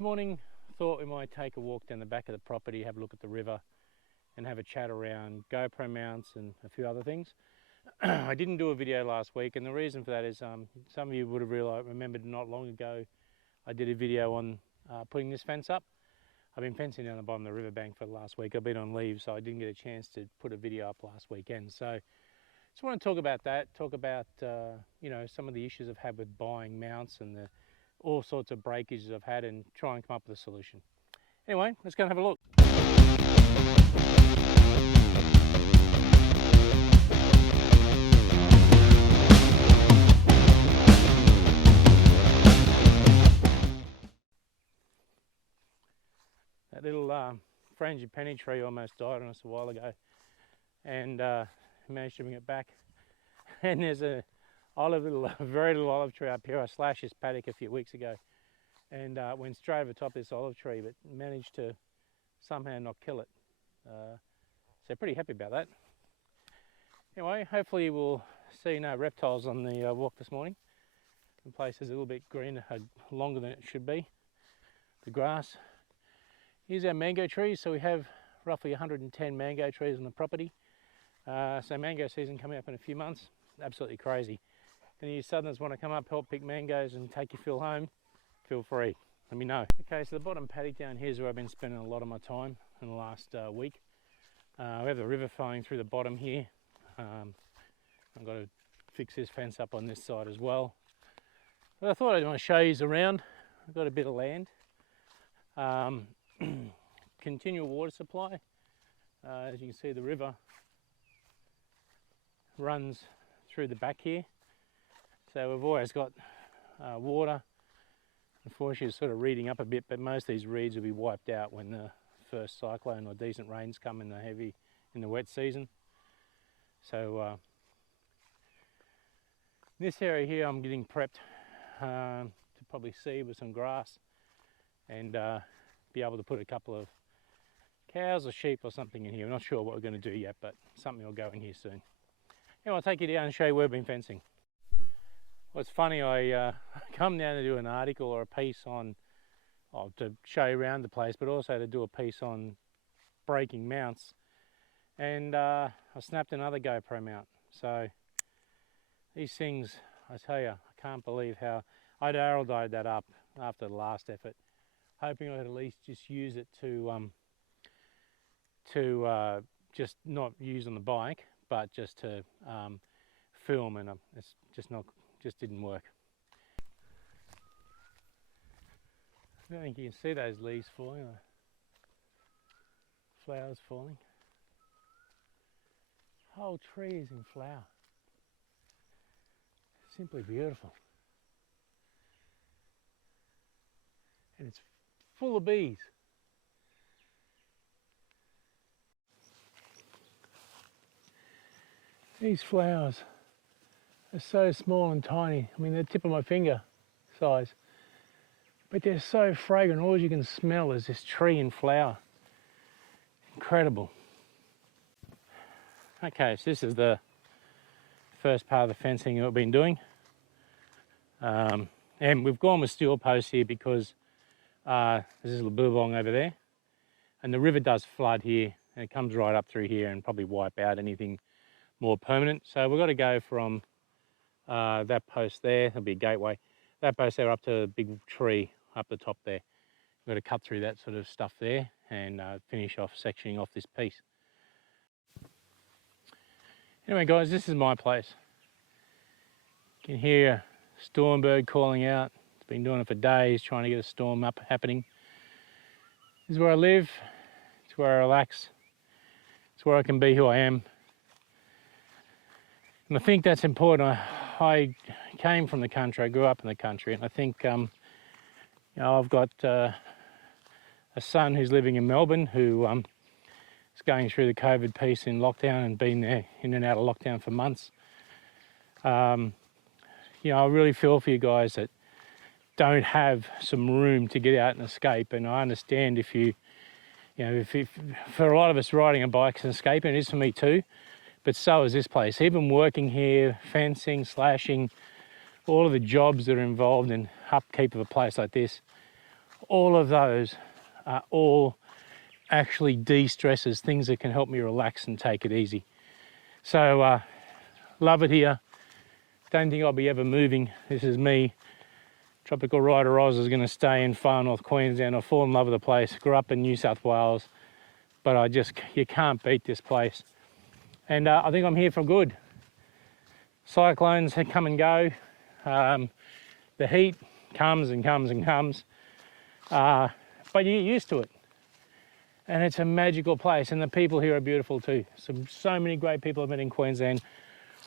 This morning, thought we might take a walk down the back of the property, have a look at the river and have a chat around GoPro mounts and a few other things. I didn't do a video last week, and the reason for that is some of you would have remembered not long ago I did a video on putting this fence up. I've been fencing down the bottom of the riverbank for the last week. I've been on leave, so I didn't get a chance to put a video up last weekend. So just want to talk about that, talk about you know, some of the issues I've had with buying mounts and all sorts of breakages I've had, and try and come up with a solution. Anyway, let's go and have a look. That little frangipani tree almost died on us a while ago, and managed to bring it back. And there's a very little olive tree up here. I slashed this paddock a few weeks ago and went straight over the top of this olive tree, but managed to somehow not kill it. So pretty happy about that. Anyway, hopefully we'll see no reptiles on the walk this morning. The place is a little bit greener, longer than it should be. The grass. Here's our mango trees. So we have roughly 110 mango trees on the property. So mango season coming up in a few months. Absolutely crazy. Any of you southerners want to come up, help pick mangoes and take your fill home, feel free, let me know. Okay, so the bottom paddock down here is where I've been spending a lot of my time in the last week. We have the river flowing through the bottom here. I've got to fix this fence up on this side as well. But I thought I'd want to show you around. I've got a bit of land. Continual water supply. As you can see, the river runs through the back here, so we've always got water. Unfortunately, it's sort of reeding up a bit, but most of these reeds will be wiped out when the first cyclone or decent rains come in the wet season. So this area here I'm getting prepped to probably seed with some grass and be able to put a couple of cows or sheep or something in here. I'm not sure what we're going to do yet, but something will go in here soon. Anyway, I'll take you down and show you where we've been fencing. Well, it's funny, I come down to do an article or a piece on, to show you around the place, but also to do a piece on breaking mounts. And I snapped another GoPro mount. So these things, I tell you, I can't believe how I'd aerodyned that up after the last effort, hoping I could at least just use it to just not use on the bike, but just to film, and it's just didn't work. I don't think you can see those leaves falling, or flowers falling. The whole tree is in flower. Simply beautiful. And it's full of bees. These flowers are so small and tiny. I mean, they're the tip of my finger size, but they're so fragrant. All you can smell is this tree in flower. Incredible. Okay, so this is the first part of the fencing that we've been doing. And we've gone with steel posts here because there's this little billabong over there, and the river does flood here, and it comes right up through here and probably wipe out anything more permanent. So we've got to go from that post there, there'll be a gateway, that post there up to a big tree up the top there. We've got to cut through that sort of stuff there and finish off sectioning off this piece. Anyway guys, this is my place. You can hear a storm bird calling out. It's been doing it for days, trying to get a storm up happening. This is where I live, it's where I relax, it's where I can be who I am. And I think that's important. I came from the country, I grew up in the country, and I think you know, I've got a son who's living in Melbourne who is going through the COVID piece in lockdown and been there in and out of lockdown for months. You know, I really feel for you guys that don't have some room to get out and escape, and I understand if you know, if for a lot of us riding a bike is an escape, and it is for me too. But so is this place. Even working here, fencing, slashing, all of the jobs that are involved in upkeep of a place like this, all of those are all actually de-stressors, things that can help me relax and take it easy. So love it here. Don't think I'll be ever moving. This is me. Tropical Rider Oz is going to stay in far north Queensland. I fall in love with the place. Grew up in New South Wales, but you can't beat this place. And I think I'm here for good. Cyclones come and go. The heat comes and comes and comes, but you get used to it. And it's a magical place, and the people here are beautiful too. So many great people I've met in Queensland.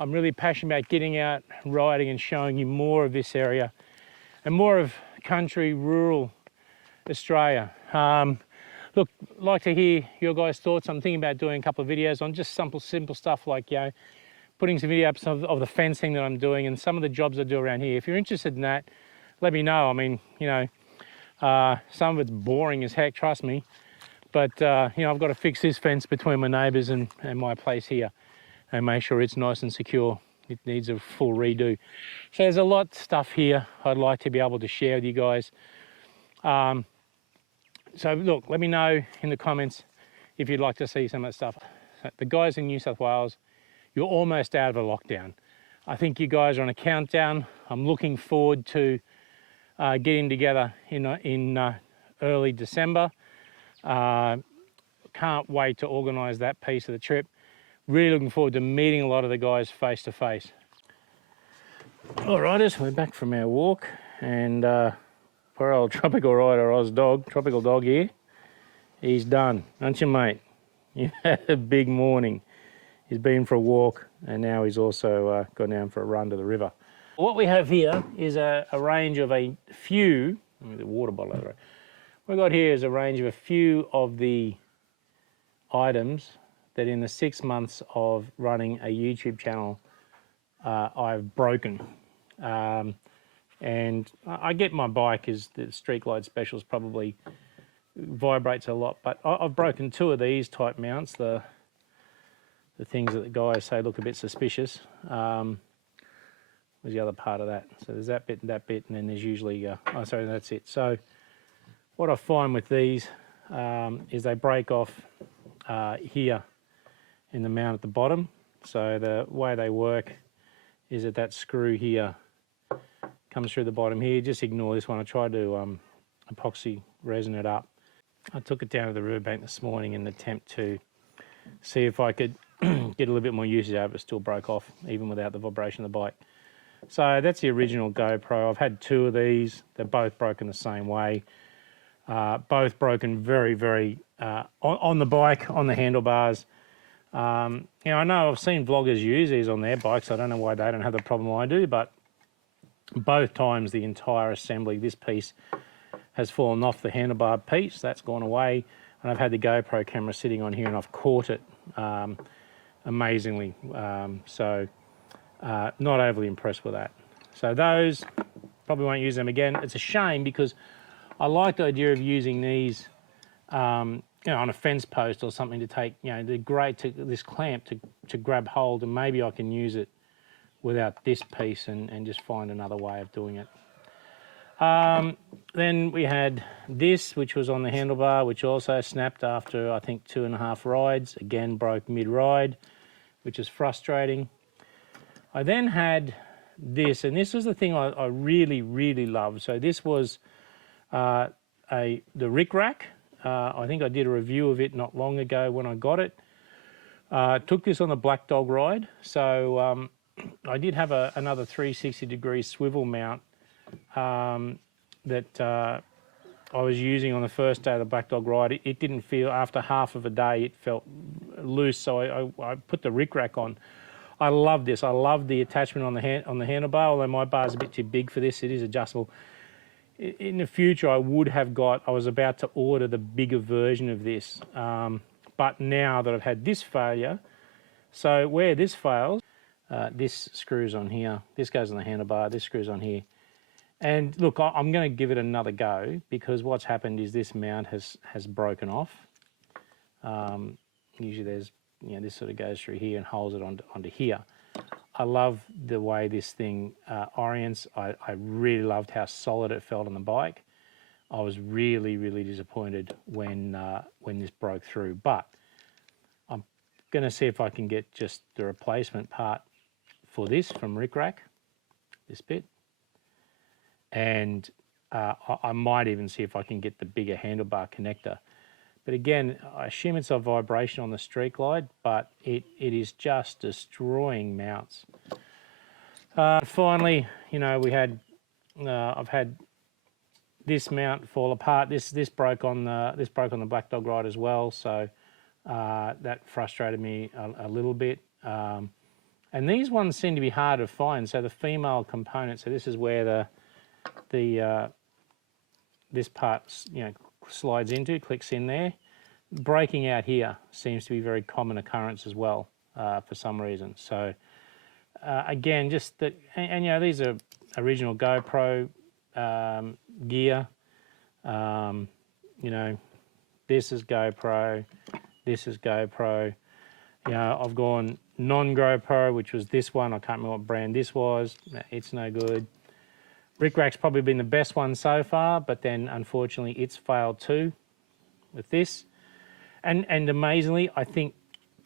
I'm really passionate about getting out, riding and showing you more of this area and more of country, rural Australia. Look, like to hear your guys' thoughts. I'm thinking about doing a couple of videos on just simple stuff like, you know, putting some video ups of the fencing that I'm doing and some of the jobs I do around here. If you're interested in that, let me know. I mean, you know, some of it's boring as heck, trust me. But, you know, I've got to fix this fence between my neighbours and my place here and make sure it's nice and secure. It needs a full redo. So there's a lot of stuff here I'd like to be able to share with you guys. So look, let me know in the comments if you'd like to see some of that stuff. The guys in New South Wales, you're almost out of a lockdown. I think you guys are on a countdown. I'm looking forward to getting together in early December. Can't wait to organise that piece of the trip. Really looking forward to meeting a lot of the guys face to face. All righters, we're back from our walk, and poor old Tropical Rider Oz dog, Tropical Dog here, he's done, aren't you, mate? You've had a big morning. He's been for a walk, and now he's also gone down for a run to the river. What we have here is a range of a few, let me get the water bottle over it. What we've got here is a range of a few of the items that in the 6 months of running a YouTube channel I've broken. And I get my bike is the Street Glide Specials probably vibrates a lot, but I've broken 2 of these type mounts, the things that the guys say look a bit suspicious. Where's the other part of that? So there's that bit, and then there's usually, oh sorry, that's it. So what I find with these is they break off here in the mount at the bottom. So the way they work is that screw here comes through the bottom here. Just ignore this one. I tried to epoxy resin it up. I took it down to the riverbank this morning in an attempt to see if I could get a little bit more usage out of it. It still broke off even without the vibration of the bike. So that's the original GoPro. I've had 2 of these. They're both broken the same way. Both broken very, very on the bike, on the handlebars. You know, I know I've seen vloggers use these on their bikes. I don't know why they don't have the problem I do, but both times the entire assembly, this piece has fallen off the handlebar piece. That's gone away, and I've had the GoPro camera sitting on here, and I've caught it amazingly. Not overly impressed with that. So those, probably won't use them again. It's a shame because I like the idea of using these you know, on a fence post or something to take, you know, they're great to this clamp to grab hold, and maybe I can use it without this piece and just find another way of doing it. Then we had this, which was on the handlebar, which also snapped after, I think, 2.5 rides. Again, broke mid-ride, which is frustrating. I then had this, and this was the thing I really, really loved. So this was the Rick Rack. I think I did a review of it not long ago when I got it. Took this on the Black Dog ride. So I did have another 360-degree swivel mount that I was using on the first day of the Black Dog ride. It didn't feel, after half of a day, it felt loose. So I put the Rick Rack on. I love this. I love the attachment on the handlebar, although my bar is a bit too big for this. It is adjustable. In the future, I was about to order the bigger version of this. But now that I've had this failure, so where this fails, this screws on here, this goes on the handlebar, this screws on here. And look, I'm going to give it another go, because what's happened is this mount has broken off. Usually there's, you know, this sort of goes through here and holds it onto here. I love the way this thing orients. I really loved how solid it felt on the bike. I was really, really disappointed when this broke through. But I'm going to see if I can get just the replacement part for this from Rickrack, this bit. And I might even see if I can get the bigger handlebar connector. But again, I assume it's a vibration on the Street Glide, but it is just destroying mounts. Finally, you know, I've had this mount fall apart. This broke on the Black Dog ride as well, so that frustrated me a little bit. And these ones seem to be hard to find. So the female component. So this is where this part, you know, slides into, clicks in there. Breaking out here seems to be a very common occurrence as well for some reason. So again, just that, and you know, these are original GoPro gear. You know, this is GoPro, this is GoPro. You know, I've gone non-GoPro, which was this one. I can't remember what brand this was. It's no good. Rickrack's probably been the best one so far, but then unfortunately it's failed too with this. And amazingly, I think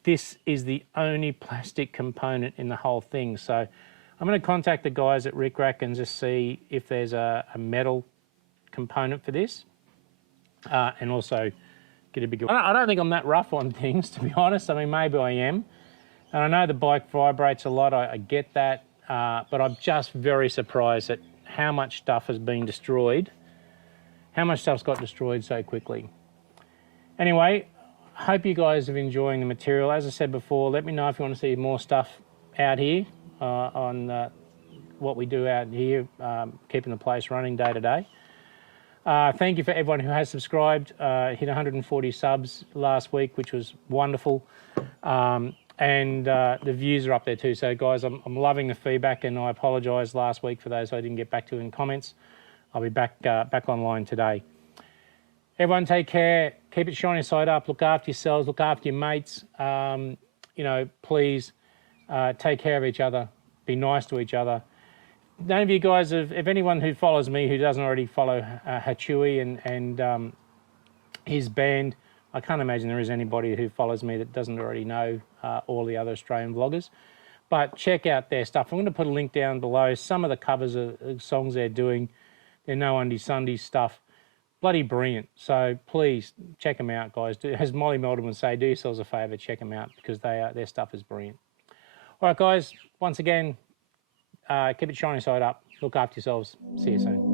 this is the only plastic component in the whole thing. So I'm going to contact the guys at Rickrack and just see if there's a metal component for this, and also get a bigger. I don't think I'm that rough on things, to be honest. I mean, maybe I am. And I know the bike vibrates a lot. I get that, but I'm just very surprised at how much stuff has been destroyed, how much stuff's got destroyed so quickly. Anyway, hope you guys are enjoying the material. As I said before, let me know if you want to see more stuff out here on what we do out here, keeping the place running day to day. Thank you for everyone who has subscribed. Hit 140 subs last week, which was wonderful. And the views are up there too. So guys, I'm loving the feedback, and I apologise last week for those I didn't get back to in comments. I'll be back online today. Everyone take care, keep it shiny side up, look after yourselves, look after your mates. You know, please take care of each other, be nice to each other. None of you guys, if anyone who follows me who doesn't already follow Hatui and his band, I can't imagine there is anybody who follows me that doesn't already know all the other Australian vloggers. But check out their stuff. I'm going to put a link down below. Some of the covers of songs they're doing, their No Undies Sundays stuff, bloody brilliant. So please check them out, guys. As Molly Meldon would say, do yourselves a favour, check them out, because their stuff is brilliant. All right, guys, once again, keep it shiny side up. Look after yourselves. See you soon.